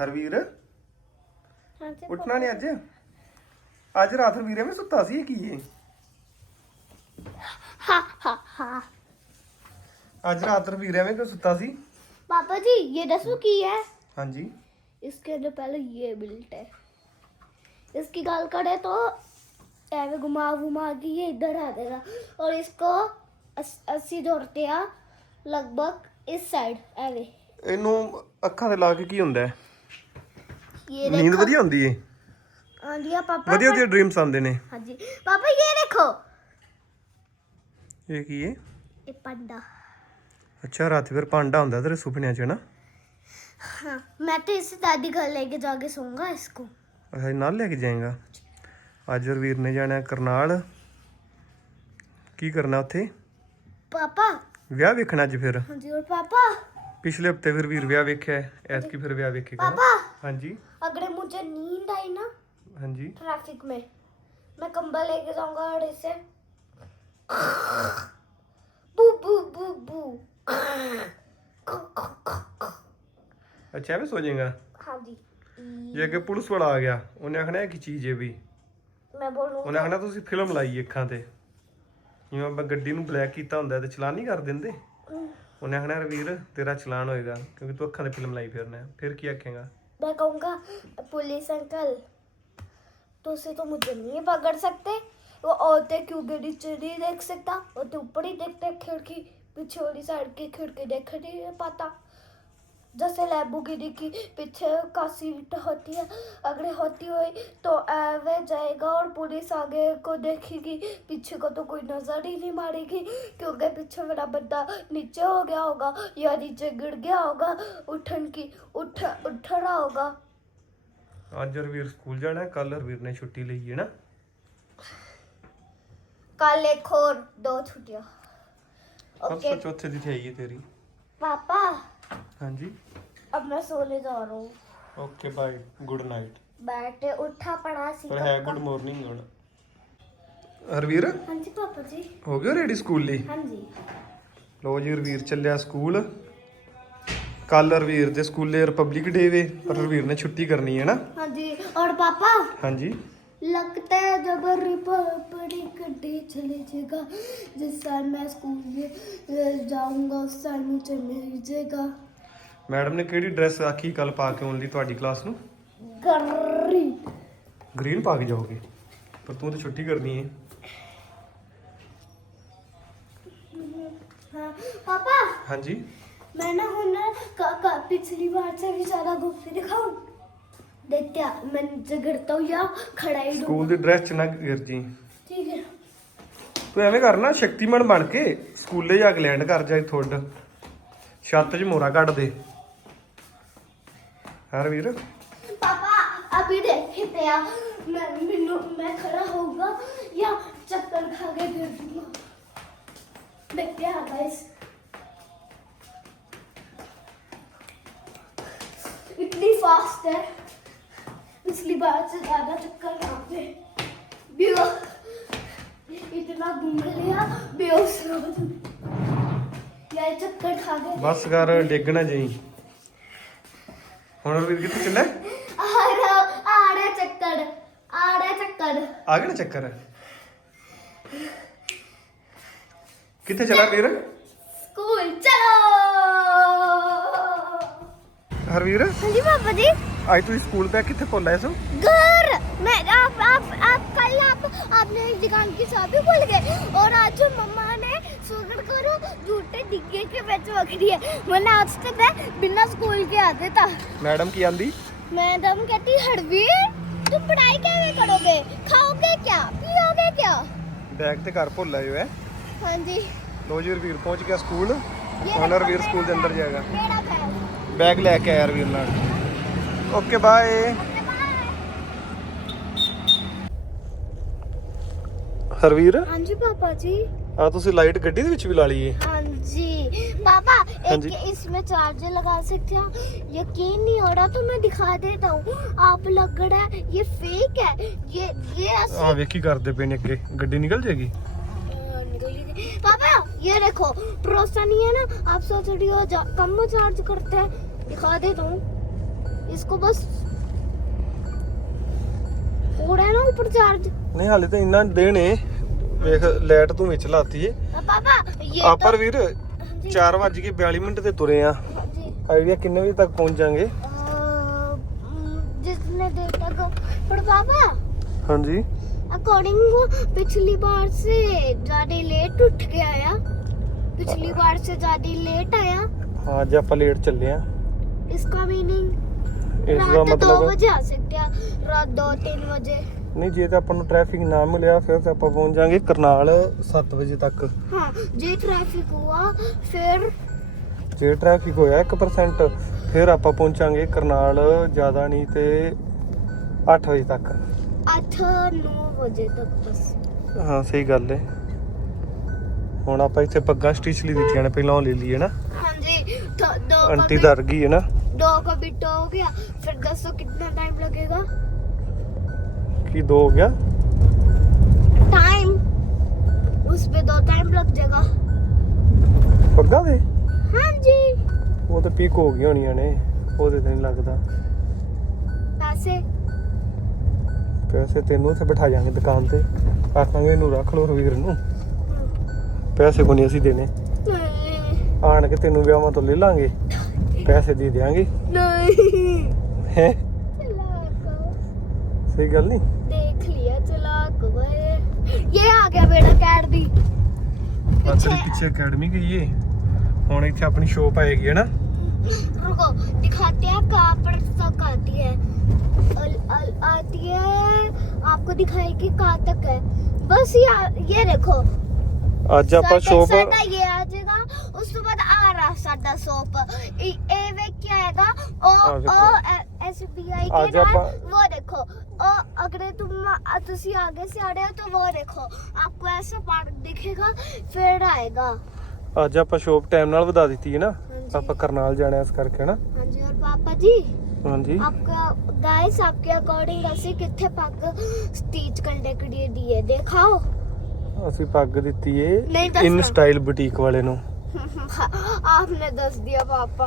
ਹਰਵੀਰ ਹਾਂਜੀ ਉੱਠਣਾ ਨਹੀਂ ਅੱਜ ਅੱਜ ਰਾਤ ਹਰਵੀਰ ਐਵੇਂ ਸੁੱਤਾ ਸੀ ਇਹ ਕੀ ਏ हा हा हा ਅੱਜ ਰਾਤ ਹਰਵੀਰ ਐਵੇਂ ਕਿਉਂ ਸੁੱਤਾ ਸੀ पापा जी ये दसो की है ਹਾਂਜੀ इसके अंदर पहले ये बिल्ट है इसकी गाल करे तो ऐवे घुमा घुमा के ये इधर आ जाएगा और इसको अस, अस्सी जोड़ते हैं लगभग इस साइड ऐवे ਇਹਨੂੰ ਅੱਖਾਂ ਤੇ ਲਾ ਕੇ ਕੀ ਹੁੰਦਾ ਹੈ ये ਨੀਂਦ देखो ਵਧੀਆ ਹੁੰਦੀ ਏ हाँ जी हाँ, पापा ਵਧੀਆ ਵਧੀਆ ਡ੍ਰੀਮਸ ਆਉਂਦੇ ਨੇ हाँ जी पापा ये देखो ਇਹ ਕੀ ਏ ये पंडा ਅੱਛਾ ਰਾਤ ਫਿਰ ਪਾਂਡਾ ਹੁੰਦਾ ਤੇਰੇ ਸੁਪਨਿਆਂ 'ਚ ਨਾ हाँ मैं तो इसे दादी घर लेके जाके सोऊंगा इसको ਅੱਛਾ ਇਹ ਨਾਲ ਲੈ ਕੇ ਜਾਏਗਾ ਅੱਜ ਹਰਵੀਰ ਨੇ ਜਾਣਾ ਕਰਨਾਲ ਕੀ ਕਰਨਾ ਉੱਥੇ पापा ਵਿਆਹ ਵੇਖਣਾ ਅੱਜ ਫਿਰ हाँ जी और पापा ਪਿਛਲੇ ਹਫਤੇ ਫਿਰ ਵੀਰ ਵਿਆਹ ਵੇਖਿਆ ਐਤਕੀ ਫਿਰ ਵਿਆਹ ਵੇਖੇਗਾ ਨਾ? पापा ਹਾਂਜੀ अगर मुझे नींद आई ना ਹਾਂਜੀ ट्रैफिक में मैं कंबल लेके जाऊंगा और इसे बू बू बू बू ਅੱਛਾ ਐਵੇਂ ਸੋ ਜਾਏਗਾ हाँ जी ਜੇ ਅੱਗੇ ਪੁਲਿਸ ਵਾਲਾ ਆ ਗਿਆ ਉਹਨੇ ਆਖਣਾ ਇਹ ਕੀ ਚੀਜ਼ ਹੈ ਵੀ मैं बोलूँ ਉਹਨੇ ਆਖਣਾ ਤੁਸੀਂ ਫਿਲਮ ਲਾਈ ਅੱਖਾਂ ਤੇ ਜਿਵੇਂ ਆਪਾਂ ਗੱਡੀ ਨੂੰ ਬਲੈਕ ਕੀਤਾ ਹੁੰਦਾ ਤੇ ਚਲਾਨ ਨਹੀਂ ਕਰ ਦਿੰਦੇ ਉਹਨੇ ਆਖਣਾ ਰਵੀਰ ਤੇਰਾ ਚਲਾਨ ਹੋਏਗਾ ਕਿਉਂਕਿ ਤੂੰ ਅੱਖਾਂ ਤੇ ਫਿਲਮ ਲਾਈ ਫਿਰਨਾ ਹੈ। ਫਿਰ ਕੀ ਆਖੇਗਾ मैं कहूँगा पुलिस अंकल तो उसे तो मुझे नहीं पकड़ सकते वो औरतें क्यों गड़ी नहीं देख सकता और तो ऊपर ही देखते खिड़की पीछे वाली साइड की खिड़की देख नहीं पाता जैसे लैम्बोर्गिनी की पीछे का सीट होती है अगर होती हुई तो एवे जाएगा और पुलिस आगे को देखेगी पीछे को तो कोई नजर ही नहीं मारेगी क्योंकि पीछे मेरा बंदा नीचे हो गया होगा या नीचे गिर गया होगा उठन की उठ उठ रहा होगा ਅੱਜ ਰਵੀਰ ਸਕੂਲ ਜਾਣਾ ਕੱਲ ਰਵੀਰ ਨੇ ਛੁੱਟੀ ਲਈ ਹੈ ਨਾ कल एक और दो छुट्टियां ਪਰਸੋਂ ओके ਚੌਥੇ ਦੀ ਥਈ ਹੈ ਤੇਰੀ पापा ਹਾਂਜੀ अब मैं सोने जा रहा हूँ ਓਕੇ ਬਾਏ ਗੁੱਡ ਨਾਈਟ बैठे उठा पड़ा सी ਪਰ ਹੈ ਗੁੱਡ ਮਾਰਨਿੰਗ ਹੁਣ ਹਰਵੀਰ हाँ जी पापा जी ਹੋ ਗਿਆ ਰੈਡੀ ਸਕੂਲ ਲਈ हाँ जी ਲੋ ਜੀ ਰਵੀਰ ਚੱਲਿਆ ਸਕੂਲ ਕੱਲ ਰਵੀਰ ਦੇ ਸਕੂਲੇ ਰਿਪਬਲਿਕ ਡੇ ਵੇ ਪਰ ਰਵੀਰ ਨੇ ਛੁੱਟੀ ਕਰਨੀ ਹੈ ਨਾ हाँ जी और पापा ਹਾਂਜੀ लगता है जब रिपब्लिक डे चले जाएगा जिस साल मैं स्कूल में अ, जाऊंगा उस साल मुझे मिल जाएगा ਮੈਡਮ ਨੇ ਕਿਹੜੀ ਡਰੈਸ ਆਖੀ ਕੱਲ ਪਾ ਕੇ ਆਉਣ ਲਈ ਤੁਹਾਡੀ ਕਲਾਸ ਨੂੰ गर्री ਗ੍ਰੀਨ ਪਾ ਕੇ ਜਾਓਗੇ ਪਰ ਤੂੰ ਤਾਂ ਛੁੱਟੀ ਕਰਨੀ ਹੈ हाँ पापा ਹਾਂਜੀ मैं ना हूँ ना का, का, पिछली बार से भी ज्यादा घूम के दिखाऊं देखते हैं, मैं नीचे गिरता हूँ या खड़ा ही ਸਕੂਲ रहूं। ਦੀ ਡਰੈਸ ਚ ਨਾ ਗਿਰ ਜੀ ठीक है ਤੂੰ ਐਵੇਂ ਕਰਨਾ ਸ਼ਕਤੀਮਾਨ ਬਣ ਕੇ ਸਕੂਲੇ ਜਾ ਕੇ ਲੈਂਡ ਕਰ ਜਾ ਥੋੜ ਛੱਤ 'ਚ ਮੋਰਾ ਕੱਢ ਦੇ ਹਰ ਵੀਰ पापा अभी देखते हैं मैं मिनू मैं खड़ा होऊंगा या चक्कर खा के गिर दूंगा देखते हैं गाइस इतनी फास्ट है पिछली बार से ज्यादा चक्कर यहाँ पे बेहो इतना घूम लिया बेहोश हो गई। यार चक्कर खा गए ਬਸ ਕਰ ਡਿੱਗ ਨਾ ਜਾਈ ਹੁਣ ਵੀਰ ਕਿੱਥੇ ਚੱਲਿਆ आ रहा आ रहा चक्कर आ रहा चक्कर ਆ ਗਿਆ ਨਾ ਚੱਕਰ ਕਿੱਥੇ ਚੱਲਾ ਵੀਰ स्कूल चलो ਹਰਵੀਰ हाँ जी पापा जी ਅੱਜ ਤੁਸੀਂ ਸਕੂਲ ਬੈਗ ਕਿੱਥੇ ਭੁੱਲ ਆਏ ਸੋ घर मैं आप आप आप कल आप आपने एक दुकान की चाबी भूल गए और आज मम्मा ने शुगर करो झूठे डिग्गे के बेच रखी है मैंने आज तक है बिना स्कूल के आते था ਮੈਡਮ ਕੀ ਆਂਦੀ मैडम कहती हरवीर तुम पढ़ाई कैसे करोगे खाओगे क्या पियोगे क्या ਬੈਗ ਤੇ ਘਰ ਭੁੱਲ ਆਏ ਹੋ ਹੈ हाँ जी ਲੋ ਜੀ ਰਵੀਰ ਪਹੁੰਚ ਗਿਆ ਸਕੂਲ ये ਹੁਣ देखो ਰਵੀਰ मेरा ਸਕੂਲ ਦੇ ਅੰਦਰ बैग, ਜਾਏਗਾ मेरा बैग ਬੈਗ ਲੈ ਕੇ ਆਇਆ ਰਵੀਰ ਨਾਲ ਓਕੇ ਬਾਏ ਹਰਵੀਰ हाँ जी पापा जी ਆ ਤੁਸੀਂ ਲਾਈਟ ਗੱਡੀ ਦੇ ਵਿੱਚ ਵੀ ਲਾ ਲਈ ਏ हाँ जी पापा हाँ एक जी। इसमें चार्जर लगा सकते हैं यकीन नहीं हो रहा तो मैं दिखा देता हूँ आप लग रहा है ये फेक है ये ये ਆ असली ਵੇਖੀ ਕਰਦੇ ਪਏ ਨੇ ਅੱਗੇ ਗੱਡੀ ਨਿਕਲ ਜਾਏਗੀ अ, निकल ही गई। पापा ये देखो भरोसा नहीं है ना आप सोच रही हो जा- कम चार्ज करते हैं दिखा देता हूँ इसको बस हो रहा है ना ऊपर चार्ज ਨਹੀਂ ਹਾਲੇ ਤਾਂ ਇੰਨਾ ਦੇਣੇ ਵੇਖ ਲਾਈਟ ਤੂੰ ਵਿੱਚ ਲਾਤੀ ਏ पापा ये ਆ तो ਪਰ ਵੀਰ 4 ਵੱਜ ਕੇ 42 ਮਿੰਟ ਤੇ ਤੁਰੇ ਆ जी ਆਈਡੀਆ ਕਿੰਨੇ ਵਜੇ ਤੱਕ ਪਹੁੰਚ ਜਾਾਂਗੇ अ, जितने देर तक पर पापा ਹਾਂਜੀ अकॉर्डिंग पिछली बार से ज्यादा लेट उठ के आया पिछली बार से ज्यादा लेट आया ਹਾਂ ਅੱਜ ਆਪਾਂ ਲੇਟ ਚੱਲੇ ਆ इसका मीनिंग ਇਸ ਦਾ ਮਤਲਬ 2 ਵਜੇ ਆ ਸਕਿਆ ਰਾਤ 2-3 ਵਜੇ। ਨਹੀਂ ਜੇ ਤਾਂ ਆਪਾਂ ਨੂੰ ਟ੍ਰੈਫਿਕ ਨਾ ਮਿਲਿਆ ਫਿਰ ਤਾਂ ਆਪਾਂ ਪਹੁੰਚ ਜਾਾਂਗੇ ਕਰਨਾਲ 7 ਵਜੇ ਤੱਕ। ਹਾਂ ਜੇ ਟ੍ਰੈਫਿਕ ਹੋਆ ਫਿਰ ਜੇ ਟ੍ਰੈਫਿਕ ਹੋਇਆ 1% ਫਿਰ ਆਪਾਂ ਪਹੁੰਚਾਂਗੇ ਕਰਨਾਲ ਜ਼ਿਆਦਾ ਨਹੀਂ ਤੇ 8 ਵਜੇ ਤੱਕ। 8 ਵਜੇ ਤੱਕ ਬਸ। ਹਾਂ ਸਹੀ ਗੱਲ ਹੈ ਹੁਣ ਆਪਾਂ ਇੱਥੇ ਪੱਗਾਂ ਸਟਿਚ ਲਈ ਦਿੱਤੀਆਂ ਨੇ ਪਹਿਲਾਂ ਉਹ ਲੈ ਲਈਏ ਨਾ। ਹਾਂਜੀ ਦੋ ਆਂਟੀ ਦਰ ਗਈ ਹੈ ਨਾ। दो का बिट हो गया फिर दसो कितना टाइम लगेगा ਕੀ ਦੋ ਹੋ ਗਿਆ टाइम उस पे दो टाइम लग जाएगा ਪੱਗਾਂ ਦੇ हाँ जी ਉਹ ਤਾਂ ਪੀਕ ਹੋ ਗਈਆਂ ਹੋਣੀਆਂ ਨੇ ਉਹਦੇ ਤੇ ਨਹੀਂ ਲੱਗਦਾ पैसे ਪੈਸੇ ਤੈਨੂੰ ਉੱਥੇ ਬਿਠਾ ਜਾਾਂਗੇ ਦੁਕਾਨ ਤੇ ਆਖਾਂਗੇ ਇਹਨੂੰ ਰੱਖ ਲਓ ਰਵੀਰ ਨੂੰ ਪੈਸੇ ਕੋਈ ਨਹੀਂ ਅਸੀਂ ਦੇਣੇ नहीं ਆਣ ਕੇ ਤੈਨੂੰ ਵਿਆਹਾਂ ਤੋਂ ਲੈ ਲਾਂਗੇ ਪੈਸੇ ਦੇ ਦਿਆਂਗੇ नहीं ਹੈ चला को ਸਹੀ ਗੱਲ ਨਹੀਂ देख लिया चला को भाई ये आ गया बेटा कैट भी ਆ ਤੇਰੇ ਪਿੱਛੇ ਅਕੈਡਮੀ ਗਈ ਏ ਹੁਣ ਇੱਥੇ ਆਪਣੀ ਸ਼ੋਪ ਆਏਗੀ ਹੈ ਨਾ रुको दिखाते हैं कहाँ पर तक आती है अल, अल, आती है आपको दिखाएगी कहाँ तक है बस ये ये देखो ਅੱਜ ਆਪਾਂ साढ़े- ਸ਼ੋਪ साढ़ा ये आ जाएगा उस तो बाद आ रहा साडा सोप ए ए वे क्या आएगा ओ हाँ, देखो। ओ एस बी आई के आज नाल आपा- वो देखो ओ अगर तुम अ, तुसी आगे से आ रहे हो तो वो देखो आपको ऐसे पार्क दिखेगा फिर आएगा ਅੱਜ ਆਪਾਂ ਸ਼ੋਪ ਟਾਈਮ ਨਾਲ ਵਧਾ ਦਿੱਤੀ ਹੈ ਨਾ हाँ जी ਆਪਾਂ ਕਰਨਾਲ ਜਾਣਾ ਇਸ ਕਰਕੇ ਨਾ हाँ जी और पापा जी ਹਾਂਜੀ आपका गाइस आपके अकॉर्डिंग ऐसे कितने पग स्टीच करने के लिए दिए दिखाओ ਅਸੀਂ ਪੱਗ ਦਿੱਤੀ ਏ ਨਹੀਂ ਦੱਸਣਾ। ਇਨ ਸਟਾਈਲ ਬੁਟੀਕ ਵਾਲੇ ਨੂੰ आपने दस दिया पापा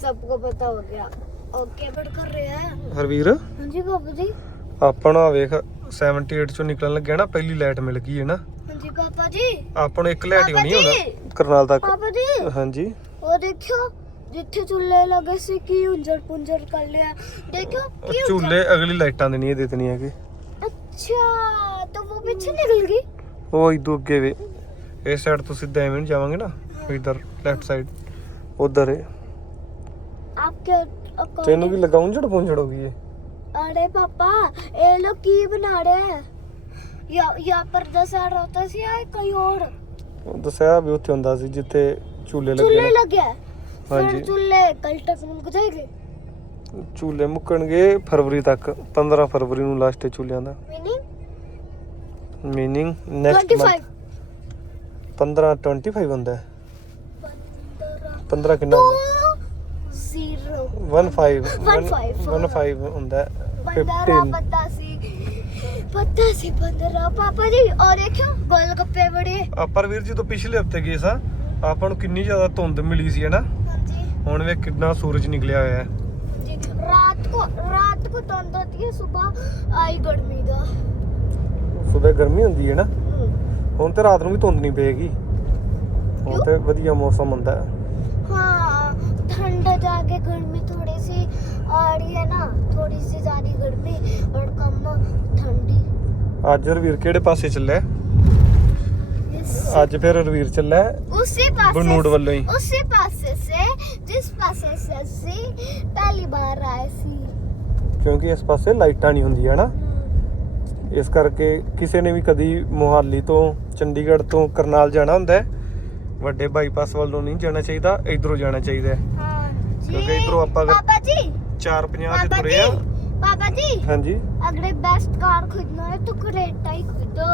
सबको पता हो गया ओके बट कर रहे हैं ਹਰਵੀਰ हाँ जी पापा जी ਆਪਾਂ ਨੂੰ ਆ ਵੇਖ 78 ਚੋਂ ਨਿਕਲਣ ਲੱਗਿਆ ਨਾ ਪਹਿਲੀ ਲਾਈਟ ਮਿਲ ਗਈ ਹੈ ਨਾ हाँ जी पापा जी ਆਪਾਂ ਨੂੰ ਇੱਕ ਲਾਈਟ ਹੀ ਪਾਪਾ ਹੋਣੀ ਜੀ। ਹੁਣ ਕਰਨਾਲ ਤੱਕ पापा जी ਹਾਂਜੀ वो देखो जिथे चूल्हे लगे से की उंजर पुंजर कर लिया देखो ਉਹ की ਝੂਲੇ ਅਗਲੀ ਲਾਈਟਾਂ ਦੇ ਨਹੀਂ ਦੇ ਦੇਣੀਆਂ ਕਿ अच्छा तो वो पीछे निकल गई ਉਹ ਇਦੋਂ ਅੱਗੇ ਵੇ ਇਸ ਸਾਈਡ ਤੋਂ ਸਿੱਧਾ ਐਵੇਂ ਨੂੰ ਜਾਵਾਂਗੇ ਨਾ ਇਧਰ ਲੈਫਟ ਸਾਈਡ ਉਧਰ ਹੈ आपके ਤੈਨੂੰ ਕੀ according ਲਗਾਉਂ ਜੜ ਪੁੰਝੜ ਹੋ ਗਈ ਏ अरे पापा ये लोग की बना रहे हैं या यहाँ पर दशहरा होता सी या कहीं और ਉਹ ਦੱਸਿਆ ਵੀ ਉੱਥੇ ਹੁੰਦਾ ਸੀ ਜਿੱਥੇ ਝੂਲੇ ਲੱਗੇ चूल्हे ਨੇ लग गया हाँ फिर जी। चूल्हे कल तक मुक जाएंगे ਝੂਲੇ ਮੁੱਕਣਗੇ ਫਰਵਰੀ ਤੱਕ 15 ਫਰਵਰੀ ਨੂੰ ਲਾਸਟ ਝੂਲਿਆਂ ਦਾ मीनिंग ਮੀਨਿੰਗ ਨੈਕਸਟ 25 ਮੰਥ 15 25 ਹੁੰਦਾ ਹੈ। पंद्रह 15 ਕਿੰਨਾ टू ਹੁੰਦਾ जीरो 15 One five. 15 ਹੁੰਦਾ ਹੈ। पंद्रह 15 पता सी पता सी पंद्रह पापा जी और देखो गोलगप्पे बड़े ਆਪਾਂ ਵੀਰ ਜਦੋਂ ਪਿਛਲੇ ਹਫਤੇ ਗਏ ਸਾਂ ਆਪਾਂ ਨੂੰ ਕਿੰਨੀ ਜ਼ਿਆਦਾ ਧੁੰਦ ਮਿਲੀ ਸੀ ਹੈ ਨਾ हाँ जी ਹੁਣ ਵੇ ਕਿੰਨਾ ਸੂਰਜ ਨਿਕਲਿਆ ਹੋਇਆ ਹੈ जी रात को रात को ठंड होती है सुबह आई गर्मी का ਸਵੇਰ ਗਰਮੀ ਹੁੰਦੀ ਹੈ ਨਾ हम्म। ਹੁਣ ਤੇ ਰਾਤ ਨੂੰ ਵੀ ਧੁੰਦ ਨਹੀਂ ਪਏਗੀ ਹੁਣ ਤੇ ਵਧੀਆ ਮੌਸਮ ਹੁੰਦਾ ਹੈ हाँ ठंड जाके गर्मी थोड़ी सी आ रही है ना थोड़ी सी ज्यादा गर्मी और कम ठंडी ਅੱਜ ਰਵੀਰ ਕਿਹੜੇ ਪਾਸੇ ਚੱਲਿਆ ਅੱਜ ਫਿਰ ਰਵੀਰ ਚੱਲਿਆ उसी पासे ਬਨੂੜ ਵੱਲੋਂ ਹੀ उसी पासे से जिस पासे से ਅਸੀਂ पहली बार आए सी ਕਿਉਂਕਿ ਇਸ ਪਾਸੇ ਲਾਈਟਾਂ ਨਹੀਂ ਹੁੰਦੀਆਂ ਨਾ ਇਸ ਕਰਕੇ ਕਿਸੇ ਨੇ ਵੀ ਕਦੀ ਮੋਹਾਲੀ ਤੋਂ ਚੰਡੀਗੜ੍ਹ ਤੋਂ ਕਰਨਾਲ ਜਾਣਾ ਹੁੰਦਾ ਹੈ ਵੱਡੇ ਬਾਈਪਾਸ ਵੱਲੋਂ ਨਹੀਂ ਜਾਣਾ ਚਾਹੀਦਾ ਇਧਰੋਂ ਜਾਣਾ ਚਾਹੀਦਾ ਹੈ हाँ जी क्योंकि इधरों आप अगर- पापा जी 450 ਤੇ पापा ਤੁਰੇ जी ਆ पापा जी ਹਾਂਜੀ अगर बेस्ट कार खरीदना है तो क्रेटा ही खरीदो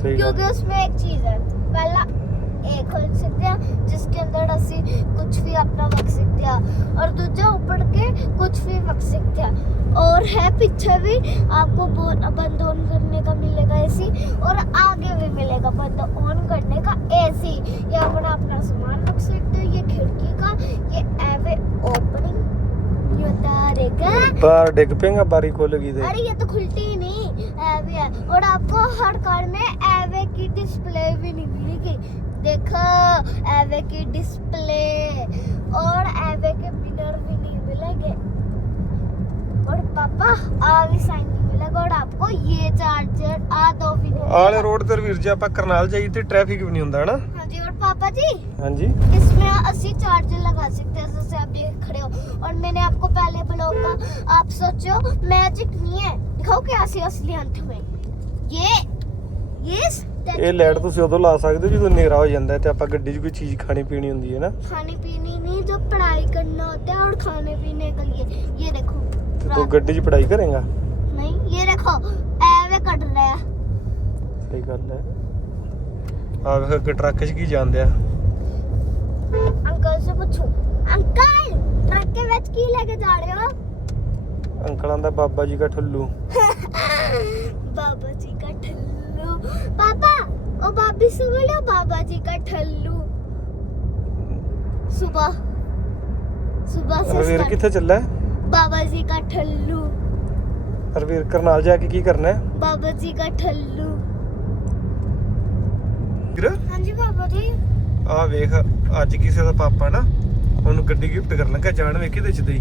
ਸਹੀ क्योंकि ਗੱਲ उसमें एक चीज है पहला एक खरीद सकते हैं जिसके अंदर असि कुछ भी अपना रख सकते हैं और दूसरा ऊपर के कुछ भी रख सकते हैं और है पीछे भी आपको बो- बंद ऑन करने का मिलेगा एसी और आगे भी मिलेगा बंद ऑन करने का एसी यहाँ पर अपना सामान रख सकते हो ये खिड़की का ये एवे ओपनिंग नहीं उतारेगा ਬਾਹਰ ਡਿੱਗ ਪੇਗਾ ਬਾਰੀ ਖੁੱਲ ਗਈ ਤੇ अरे ये तो खुलती ही नहीं ऐवे है और आपको हर कार में ऐवे की डिस्प्ले भी नहीं मिलेगी देखो ऐवे की डिस्प्ले और ऐवे के मिरर भी नहीं मिलेंगे और पापा आ भी साइन नहीं मिलेगा और आपको ये चार्जर आ दो भी नहीं ਆਲੇ ਰੋਡ ਤੇ ਵੀਰ ਜੀ ਆਪਾਂ ਕਰਨਾਲ ਜਾਈ ਤੇ ਟ੍ਰੈਫਿਕ ਵੀ ਨਹੀਂ ਹੁੰਦਾ ਹਨਾ हाँ जी और पापा जी ਹਾਂਜੀ इसमें अस्सी चार्जर लगा सकते हैं जैसे आप देख खड़े हो और मैंने आपको पहले ब्लॉग का आप सोचो मैजिक नहीं है दिखाओ कैसे असली अंत में ये ये ਇਹ ਲਾਈਟ ਤੁਸੀਂ ਉਦੋਂ ਲਾ ਸਕਦੇ ਹੋ ਜਦੋਂ ਹਨੇਰਾ ਹੋ ਜਾਂਦਾ ਹੈ ਤੇ ਆਪਾਂ ਗੱਡੀ 'ਚ ਕੋਈ ਚੀਜ਼ ਖਾਣੀ ਪੀਣੀ ਹੁੰਦੀ ਹੈ ਨਾ खाने पीने नहीं जो पढ़ाई करना होता है और खाने पीने के लिए ये देखो ਤੇ ਤੂੰ रात- ਗੱਡੀ 'ਚ ਪੜਾਈ ਕਰੇਗਾ नहीं ये देखो ऐवे कट रहा है ਸਹੀ ਗੱਲ ਹੈ ਆ ਵੇਖ ਅੱਗੇ ਟਰੱਕ 'ਚ ਕੀ ਜਾਂਦੇ ਆ अंकल से पूछो अंकल ट्रक के ਵਿੱਚ ਕੀ लेके जा रहे हो ਅੰਕਲਾਂ ਦਾ ਬਾਬਾ ਜੀ ਦਾ ਠੁੱਲੂ बाबा जी का ठल्लू पापा ओ भाभी से बोलो बाबा जी का ठल्लू सुबह सुबह से ਰਵੀਰ start- ਕਿੱਥੇ ਚੱਲਾ ਹੈ बाबा जी का ठल्लू ਰਵੀਰ ਕਰਨਾਲ ਜਾ ਕੇ ਕੀ ਕਰਨਾ ਹੈ बाबा जी का ठल्लू ਵੀਰ? ਹਾਂਜੀ ਪਾਪਾ ਜੀ। ਆ ਵੇਖ ਅੱਜ ਕਿਸੇ ਦਾ ਪਾਪਾ ਨਾ ਉਹਨੂੰ ਗੱਡੀ ਗਿਫਟ ਕਰਨ ਲੱਗਾ ਜਾਣ ਵੇਖੇ ਤੇ ਚਦੇ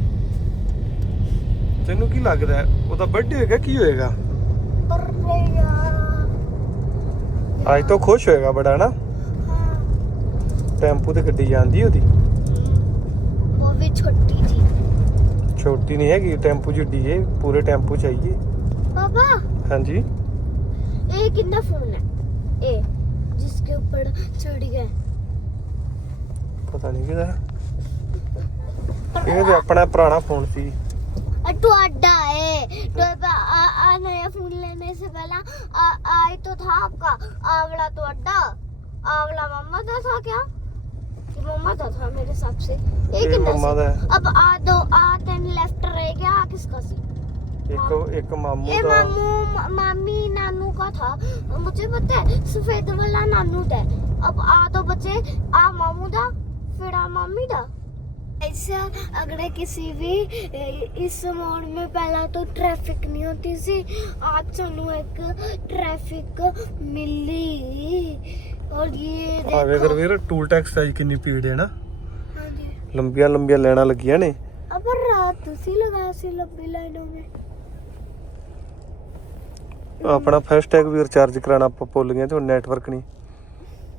ਤੈਨੂੰ ਕੀ ਲੱਗਦਾ ਉਹਦਾ ਬਰਥਡੇ ਹੋਏਗਾ ਕੀ ਹੋਏਗਾ? ਬਰਥਡੇ ਅੱਜ ਖੁਸ਼ ਹੋਏਗਾ ਬੜਾ ਨਾ। ਟੈਂਪੂ ਤੇ ਗੱਡੀ ਜਾਂਦੀ ਉਹਦੀ। ਛੋਟੀ ਜੀ। ਛੋਟੀ ਨਹੀਂ ਹੈਗੀ ਟੈਂਪੂ ਜੁੱਡੀ ਏ ਪੂਰੇ ਟੈਂਪੂ ਚਾਹੀਏ ਪਾਪਾ ਹਾਂਜੀ। ਇਹ ਕਿੰਨਾ ਫੋਨ ਹੈ? ਇਹ। जिसके ऊपर चढ़ गए ਪਤਾ ਨਹੀਂ ਕਿਹਦਾ ਹੈ। ਇਹ ਤੇ ਆਪਣਾ ਪੁਰਾਣਾ ਫੋਨ ਸੀ ਤੁਹਾਡਾ है तो आ, आ नया फोन लेने से पहला आ, आई तो था आपका आवला ਤੁਹਾਡਾ आवला मम्मा का था क्या कि मम्मा का था मेरे हिसाब से ये ਇਹ कितना ਮੰਮਾ ਦਾ ਹੈ अब आ दो आ तीन लेफ्ट रह गया आ किसका सी ਇੱਕ ਇੱਕ ਮਾਮੂ ये ਦਾ मामू म- मामी नानू का था मुझे पता है सफेद वाला नानू था अब आ तो बचे आ मामू दा फिर आ मामी दा ऐसा अगर किसी भी ए, इस मोड़ में पहला तो ट्रैफिक नहीं होती सी आज सानू एक ट्रैफिक मिली और ये ਆ ਵੇਖ देखो ਰਵੀਰ ਟੂਲ ਟੈਕਸ ਦਾ ਕਿੰਨੀ ਭੀੜ ਹੈ ਨਾ हाँ जी ਲੰਬੀਆਂ ਲੰਬੀਆਂ ਲੈਣਾ ਲੱਗੀਆਂ ਨੇ अब रात सी लगाया सी लंबी लाइनों में ਆਪਣਾ ਫਾਸਟੈਗ ਵੀ ਰਿਚਾਰਜ ਕਰਾਣਾ ਆਪਾਂ ਭੁੱਲ ਗਏ ਤੇ ਹੁਣ ਨੈਟਵਰਕ ਨਹੀਂ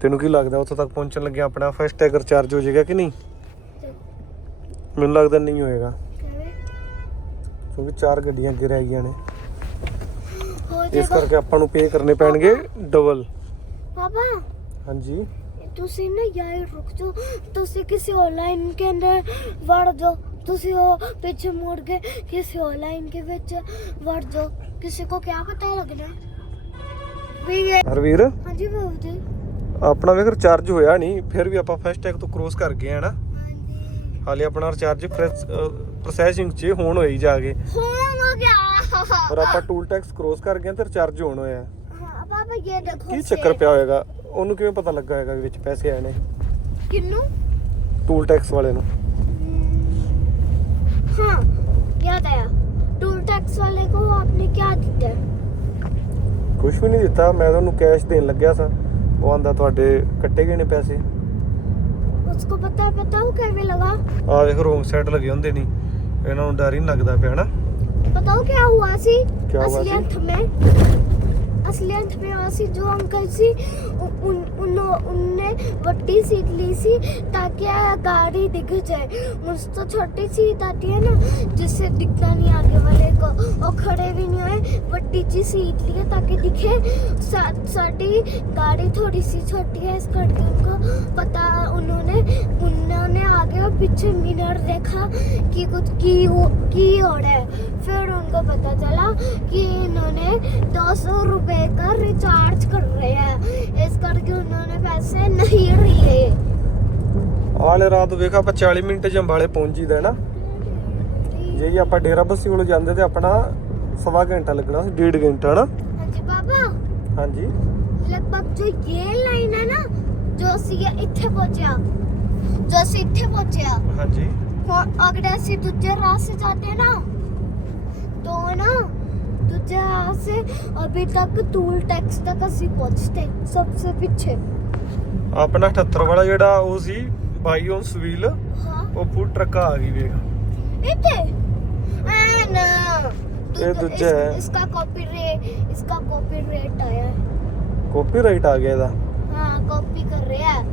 ਤੈਨੂੰ ਕੀ ਲੱਗਦਾ ਉੱਥੇ ਤੱਕ ਪਹੁੰਚਣ ਲੱਗੇ ਆਪਣਾ ਫਾਸਟੈਗ ਰਿਚਾਰਜ ਹੋ ਜਾਏਗਾ ਕਿ ਨਹੀਂ? ਮੈਨੂੰ ਲੱਗਦਾ ਨਹੀਂ ਹੋਏਗਾ। ਕਿਉਂਕਿ ਚਾਰ ਗੱਡੀਆਂ ਅੱਗੇ ਰਹਿ ਗਈਆਂ ਨੇ। ਇਸ ਕਰਕੇ ਆਪਾਂ ਨੂੰ ਪੇ ਕਰਨੇ ਪੈਣਗੇ ਡਬਲ ਪਾਪਾ ਹਾਂਜੀ। ਤੁਸੀਂ ਨਾ ਯਾਰ ਰੁਕ ਜਾਓ। ਤੁਸੀਂ ਕਿਸੇ ਆਨਲਾਈਨ ਕੇ ਅੰਦਰ ਵੜ ਜਾਓ। ਤੁਸੀਂ ਉਹ ਪਿੱਛੇ ਮੁੜ ਕੇ ਕਿਸੇ ਆਨਲਾਈਨ ਕੇ ਵਿੱਚ ਵੜ ਜਾਓ। ਕਿਸੇ ਕੋ ਕੀ ਪਤਾ ਲੱਗਣਾ ਵੀ ਇਹ ਹਰਵੀਰ ਹਾਂਜੀ ਬਾਬੂ ਜੀ ਆਪਣਾ ਵੇਖ ਰਿਚਾਰਜ ਹੋਇਆ ਨਹੀਂ ਫਿਰ ਵੀ ਆਪਾਂ ਫੈਸਟੈਗ ਤੋਂ ਕ੍ਰੋਸ ਕਰ ਗਏ ਆ ਨਾ ਹਾਂਜੀ ਹਾਲੇ ਆਪਣਾ ਰਿਚਾਰਜ ਪ੍ਰੋਸੈਸਿੰਗ 'ਚ ਹੁਣ ਹੋਈ ਜਾ ਕੇ ਹੋਣ ਹੋ ਗਿਆ ਪਰ ਆਪਾਂ ਟੂਲ ਟੈਕਸ ਕ੍ਰੋਸ ਕਰ ਗਏ ਆ ਤੇ ਰਿਚਾਰਜ ਹੋਣ ਹੋਇਆ ਹਾਂ ਪਾਪਾ ਇਹ ਦੇਖੋ ਕੀ ਚੱਕਰ ਪਿਆ ਹੋਏਗਾ ਉਹਨੂੰ ਕਿਵੇਂ ਪਤਾ ਲੱਗਾ ਹੋਏਗਾ ਵੀ ਵਿੱਚ ਪੈਸੇ ਆਏ ਨੇ ਕਿੰਨੂੰ ਟੂਲ ਟੈਕਸ ਵਾਲੇ ਨੂੰ हाँ याद आया टूल टैक्स वाले को आपने क्या दिया ਕੁਝ ਵੀ ਨਹੀਂ ਦਿੱਤਾ ਮੈਂ ਤਾਂ ਉਹਨੂੰ ਕੈਸ਼ ਦੇਣ ਲੱਗਿਆ ਸਾਂ ਉਹ ਆਂਦਾ ਤੁਹਾਡੇ ਕੱਟੇ ਗਏ ਨੇ ਪੈਸੇ उसको पता है पता हो कैसे लगा ਆ ਵੇਖ ਰੋਂਗ ਸਾਈਡ ਲੱਗੇ ਹੁੰਦੇ ਨਹੀਂ ਇਹਨਾਂ ਨੂੰ ਡਰ ਹੀ ਨਹੀਂ ਲੱਗਦਾ ਪਿਆ ਨਾ बताओ क्या हुआ सी क्या हुआ सी? असलियत में असलियत में हुआ सी जो अंकल सी उन, उन उनने बड़ी सीट ली सी ताकि गाड़ी दिख जाए। मुझ तो छोटी सीट आती है ना जिससे दिखता नहीं आगे वाले को। और खड़े भी नहीं हुए बड़ी सी सीट है ताकि दिखे। साड़ी गाड़ी थोड़ी सी छोटी है इस करके उनको पता उन्होंने उन्होंने आगे और पीछे मिरर देखा कि कुछ की हो की हो रहा है फिर उनको पता चला कि इन्होंने दो सौ रुपए का रिचार्ज कर रहे हैं इस करके उन्होंने पैसे नहीं लिए ਆਲੇ ਰਾਤ ਵੇਖ ਆਪਾਂ 40 ਮਿੰਟ ਚ ਅੰਬਾਲੇ ਪਹੁੰਚ ਜੀਦਾ ਹੈ ਨਾ ਜੇ ਹੀ ਆਪਾਂ ਡੇਰਾ ਬੱਸੀ ਕੋਲ ਜਾਂਦੇ ਤੇ ਆਪਣਾ ਸਵਾ ਘੰਟਾ ਲੱਗਣਾ ਸੀ ਡੇਢ ਘੰਟਾ ਨਾ हाँ जी बाबा ਹਾਂਜੀ लगभग जो ये लाइन है ना जो ਅਸੀਂ ਇੱਥੇ ਪਹੁੰਚਿਆ ਜੋ ਅਸੀਂ ਇੱਥੇ ਪਹੁੰਚਿਆ। ਹਾਂਜੀ। ਹੁਣ ਅਗਰ ਅਸੀਂ ਦੂਜੇ ਰਾਸਤੇ ਜਾਂਦੇ ਨਾ। तो ना तुझे यहाँ से अभी तक टूल टैक्स तक ਅਸੀਂ ਪਹੁੰਚਤੇ सबसे पीछे ਆਪਣਾ 78 ਵਾਲਾ ਜਿਹੜਾ ਉਹ ਸੀ ਬਾਈ ਔਨ ਸਵੀਲ ਹਾਂ। ਉਹ ਪੂਰ ਟਰੱਕ ਆ ਗਈ ਵੇਖ। ਇੱਥੇ? ਆ ਨਾ ਇਹ ਦੂਜਾ ਹੈ। ਇਸਕਾ ਕਾਪੀਰਾਈਟ ਇਸਕਾ ਕਾਪੀਰਾਈਟ ਆਇਆ। ਹੈ ਕਾਪੀਰਾਈਟ ਆ ਗਿਆ ਇਹਦਾ। ਹਾਂ ਕਾਪੀ ਕਰ ਰਿਹਾ। ਹੈ